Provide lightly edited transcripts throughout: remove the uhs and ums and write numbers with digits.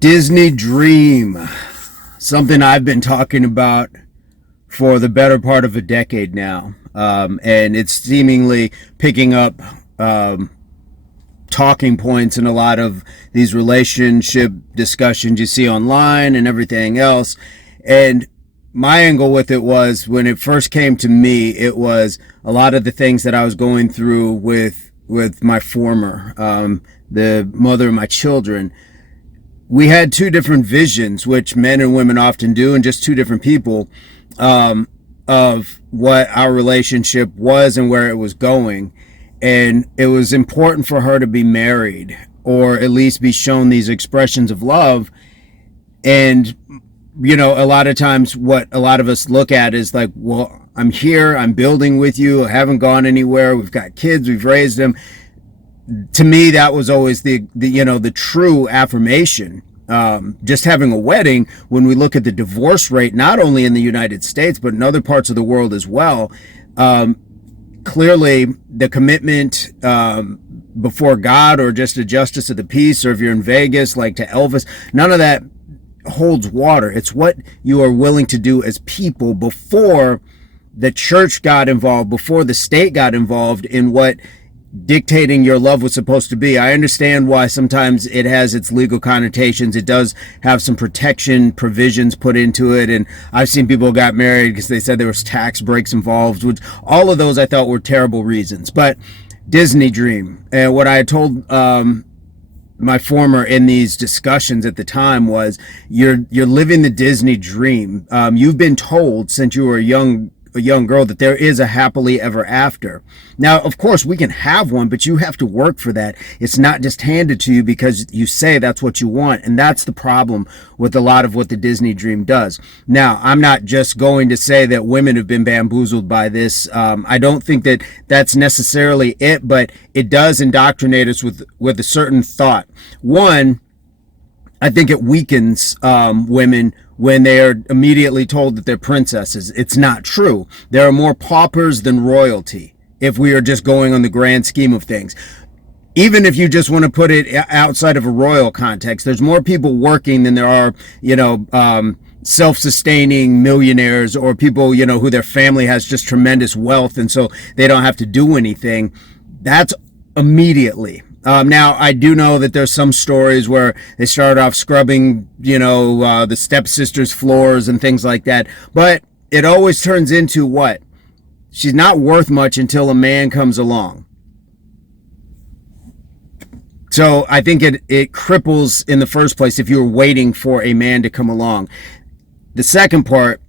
Disney Dream, something I've been talking about for the better part of a decade now. And it's seemingly picking up talking points in a lot of these relationship discussions you see online and everything else. And my angle with it was, when it first came to me, it was a lot of the things that I was going through with my former, the mother of my children. We had two different visions, which men and women often do, and just two different people, of what our relationship was and where it was going. And it was important for her to be married, or at least be shown these expressions of love. And, a lot of times what a lot of us look at is like, well, I'm here, I'm building with you, I haven't gone anywhere, we've got kids, we've raised them. To me, that was always the true affirmation. Just having a wedding, when we look at the divorce rate, not only in the United States, but in other parts of the world as well, clearly the commitment before God, or just a justice of the peace, or if you're in Vegas, like to Elvis, none of that holds water. It's what you are willing to do as people before the church got involved, before the state got involved in what dictating your love was supposed to be. I understand why sometimes it has its legal connotations. It does have some protection provisions put into it, and I've seen people got married because they said there was tax breaks involved, which all of those I thought were terrible reasons. But Disney Dream, and what I had told my former in these discussions at the time was, you're living the Disney dream. You've been told since you were a young girl that there is a happily ever after. Now, of course, we can have one, but you have to work for that. It's not just handed to you because you say that's what you want. And that's the problem with a lot of what the Disney dream does. Now, I'm not just going to say that women have been bamboozled by this. I don't think that that's necessarily it, but it does indoctrinate us with a certain thought. One, I think it weakens women when they are immediately told that they're princesses. It's not true. There are more paupers than royalty, if we are just going on the grand scheme of things. Even if you just want to put it outside of a royal context, there's more people working than there are, self-sustaining millionaires, or people, who their family has just tremendous wealth, and so they don't have to do anything. That's immediately. Now, I do know that there's some stories where they start off scrubbing, the stepsister's floors and things like that. But it always turns into what? She's not worth much until a man comes along. So I think it cripples in the first place if you're waiting for a man to come along. The second part,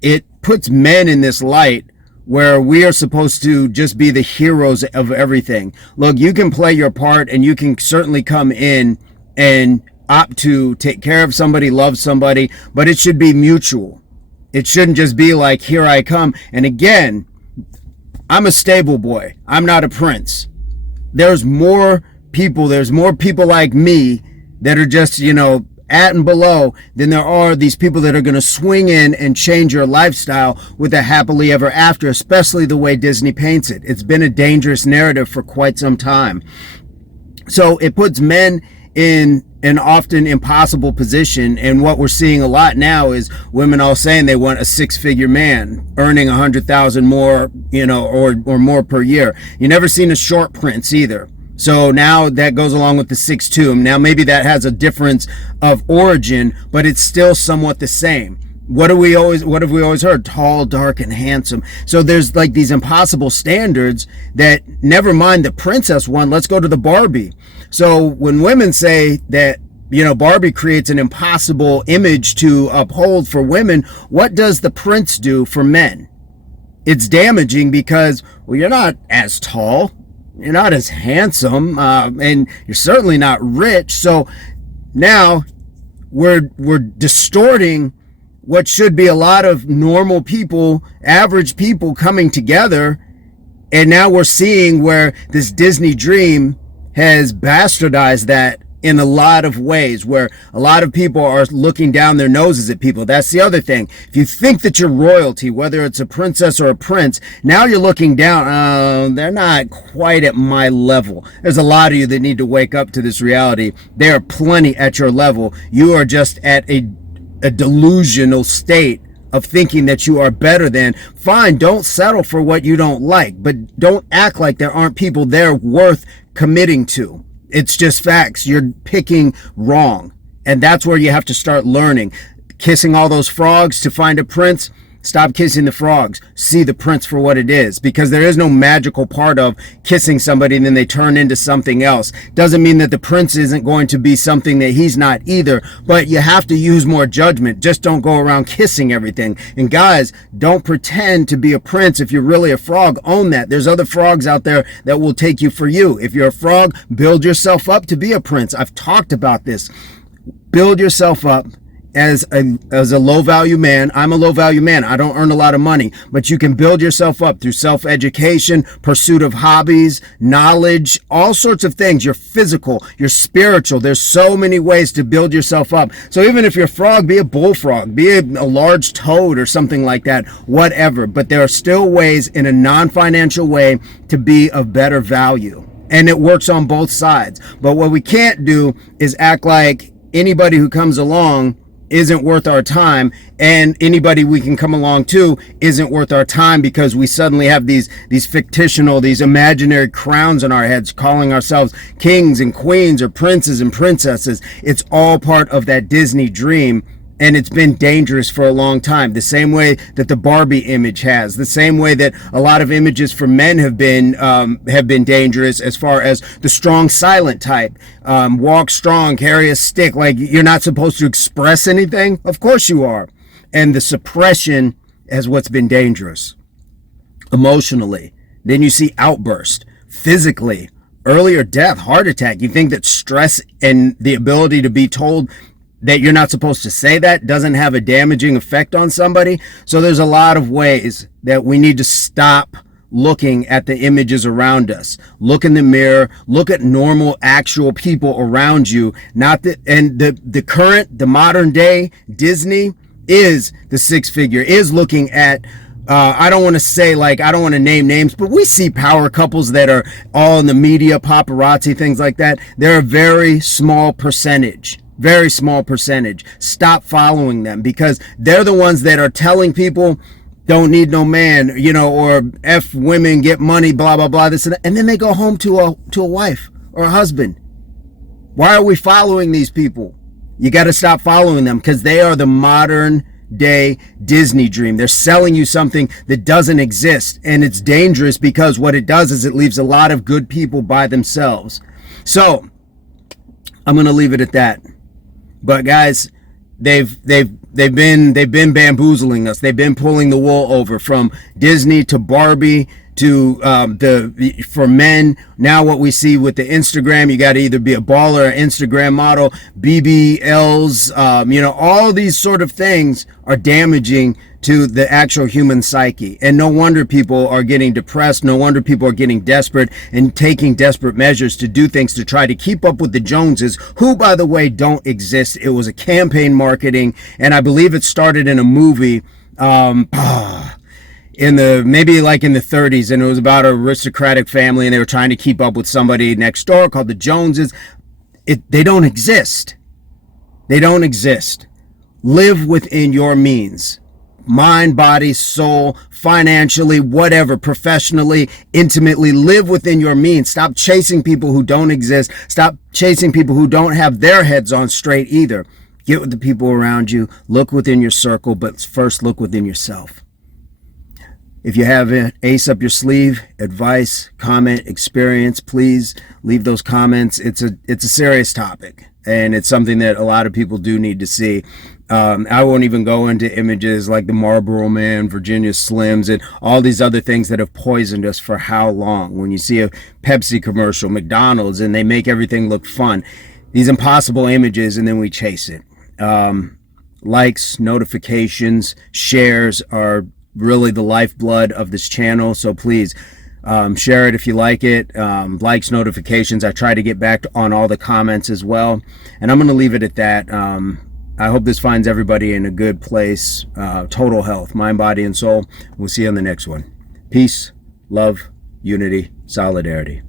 it puts men in this light where we are supposed to just be the heroes of everything. Look, you can play your part, and you can certainly come in and opt to take care of somebody, love somebody, but it should be mutual. It shouldn't just be like, here I come. And again, I'm a stable boy. I'm not a prince. There's more people like me that are just, at and below than there are these people that are going to swing in and change your lifestyle with a happily ever after, especially the way Disney paints it. It's been a dangerous narrative for quite some time. So it puts men in an often impossible position. And what we're seeing a lot now is women all saying they want a six-figure man earning 100,000 more, or more per year. You never seen a short prince either. So now that goes along with the 6'2". Now maybe that has a difference of origin, but it's still somewhat the same. What have we always heard? Tall, dark, and handsome. So there's like these impossible standards that, never mind the princess one, let's go to the Barbie. So when women say that, Barbie creates an impossible image to uphold for women, what does the prince do for men? It's damaging because, well, you're not as tall. You're not as handsome, and you're certainly not rich. So now we're distorting what should be a lot of normal people, average people coming together. And now we're seeing where this Disney dream has bastardized that in a lot of ways, where a lot of people are looking down their noses at people. That's the other thing. If you think that you're royalty, whether it's a princess or a prince, now you're looking down. They're not quite at my level. There's a lot of you that need to wake up to this reality. There are plenty at your level. You are just at a delusional state of thinking that you are better than. Fine, don't settle for what you don't like, but don't act like there aren't people there worth committing to. It's just facts. You're picking wrong. And that's where you have to start learning. Kissing all those frogs to find a prince. Stop kissing the frogs. See the prince for what it is. Because there is no magical part of kissing somebody and then they turn into something else. Doesn't mean that the prince isn't going to be something that he's not either. But you have to use more judgment. Just don't go around kissing everything. And guys, don't pretend to be a prince. If you're really a frog, own that. There's other frogs out there that will take you for you. If you're a frog, build yourself up to be a prince. I've talked about this. Build yourself up. As a low value man. I'm a low value man. I don't earn a lot of money, but you can build yourself up through self-education, pursuit of hobbies, knowledge, all sorts of things. You're physical, you're spiritual. There's so many ways to build yourself up. So even if you're a frog, be a bullfrog, be a large toad or something like that, whatever. But there are still ways in a non-financial way to be of better value. And it works on both sides. But what we can't do is act like anybody who comes along isn't worth our time, and anybody we can come along to isn't worth our time, because we suddenly have these fictional, these imaginary crowns on our heads, calling ourselves kings and queens or princes and princesses. It's all part of that Disney dream. And it's been dangerous for a long time. The same way that the Barbie image has, the same way that a lot of images for men have been dangerous, as far as the strong, silent type. Walk strong, carry a stick. Like, you're not supposed to express anything. Of course you are. And the suppression is what's been dangerous. Emotionally. Then you see outburst. Physically. Earlier death, heart attack. You think that stress and the ability to be told that you're not supposed to say that doesn't have a damaging effect on somebody. So there's a lot of ways that we need to stop looking at the images around us. Look in the mirror, look at normal, actual people around you. The modern day Disney is the six figure, is looking at, I don't want to say, like, I don't want to name names, but we see power couples that are all in the media, paparazzi, things like that. They're a very small percentage. Very small percentage. Stop following them, because they're the ones that are telling people don't need no man, or F women, get money, blah, blah, blah, this and that. And then they go home to a wife or a husband. Why are we following these people? You got to stop following them, because they are the modern day Disney dream. They're selling you something that doesn't exist. And it's dangerous, because what it does is it leaves a lot of good people by themselves. So I'm going to leave it at that. But guys, they've been bamboozling us. They've been pulling the wool over, from Disney to Barbie to for men. Now what we see with the Instagram, you got to either be a baller or Instagram model, BBLs, all these sort of things are damaging to the actual human psyche. And no wonder people are getting depressed. No wonder people are getting desperate and taking desperate measures to do things to try to keep up with the Joneses, who, by the way, don't exist. It was a campaign marketing, and I believe it started in a movie in the 30s, and it was about an aristocratic family, and they were trying to keep up with somebody next door called the Joneses. They don't exist. They don't exist. Live within your means. Mind, body, soul, financially, whatever, professionally, intimately. Live within your means. Stop chasing people who don't exist. Stop chasing people who don't have their heads on straight either. Get with the people around you. Look within your circle, but first look within yourself. If you have an ace up your sleeve, advice, comment, experience, please leave those comments. It's a serious topic, and it's something that a lot of people do need to see. I won't even go into images like the Marlboro Man, Virginia Slims, and all these other things that have poisoned us for how long. When you see a Pepsi commercial, McDonald's, and they make everything look fun. These impossible images, and then we chase it. Likes, notifications, shares are really the lifeblood of this channel. So please, Share it if you like it. Likes, notifications. I try to get back on all the comments as well. And I'm going to leave it at that. I hope this finds everybody in a good place. Total health, mind, body, and soul. We'll see you on the next one. Peace, love, unity, solidarity.